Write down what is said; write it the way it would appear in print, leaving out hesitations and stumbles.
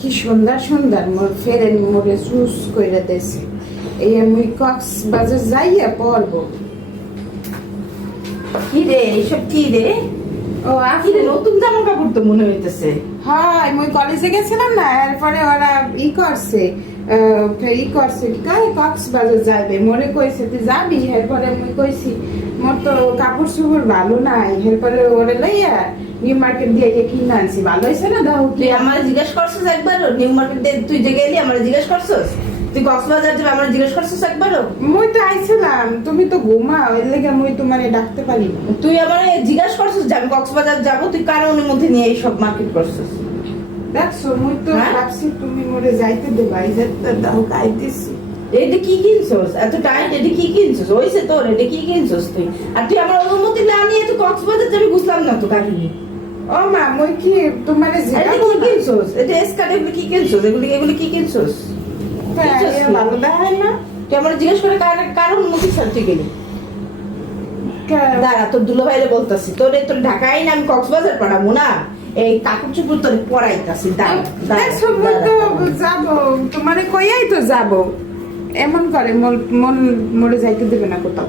কি সুন্দর সুন্দর মোর ফেরেন মোরে চুজ কইরা দেছে এই মুই কক্সবাজার যাইয়া পড়বো। কি রে এইসব কি রে? ও কি রে নতুন জামা কাপড় তো মনে হইতেছে। হ্যাঁ মুই কলেজে গেছিলাম না, এরপরে ওরা ই করছে কক্সবাজার যাবে মোরে কইছে তুই যাবি, এরপরে মুই কইছি মোর তো কাপড় চোপড় ভালো নাই, এরপরে ওরে লইয়া নিউ মার্কেট দিয়ে কিনে আনছি। ভালো হয়েছে না দাও? তুই আমার জিজ্ঞেস করছিস একবার নিউ মার্কেট তুই যে গেলি আমার জিজ্ঞেস করছিস? তুই কক্সবাজার যাবে আমার জিজ্ঞেস করছিস একবারও? মুই তো আইছিলাম, তুমি তো ঘুমাও, এর লেগে মুই তোমারে ডাকতে পারি না। তুই আমার জিজ্ঞেস করছিস যে আমি কক্সবাজার যাবো, তুই কারণের মধ্যে নিয়ে এই সব মার্কেট করছিস? দেখছো মুই তো হ্যাঁ? ভাবছি তুমি মোরে যাইতে দেবা, এই যে দাও গাইতেছি। এটা কি কিনছস এত টাইট? এটা কি কিনছস? ওইসে তোর এটা কি কিনছস তুই? আর তুই আমার অনুমতি না নিয়ে তুই কক্সবাজার যাবি, বুঝলাম না তো কাহিনী। ও মা মুই কি তোমারে এটা জিগাবো কি না? কিনছস? এটা এসকার্ট এগুলো কি কিনছস? এগুলি কি কিনছস? হ্যাঁ, এ ভালো দেখায় না? তুই আমার জিজ্ঞেস করে কারণ মুখে ছাড়তে গেলি। দাঁড়া তোর দুলো ভাইরে বলতাছি, তোর ঢাকায় না আমি কক্সবাজার পড়াবো না, এই কাপড় চোপড় তোর পড়াইতাছি। দেখছো মুই তো যাবো, তোমারে কইয়াই তো যাবো, এমন করে মন মরে যাইতে দেবে না কোথাও।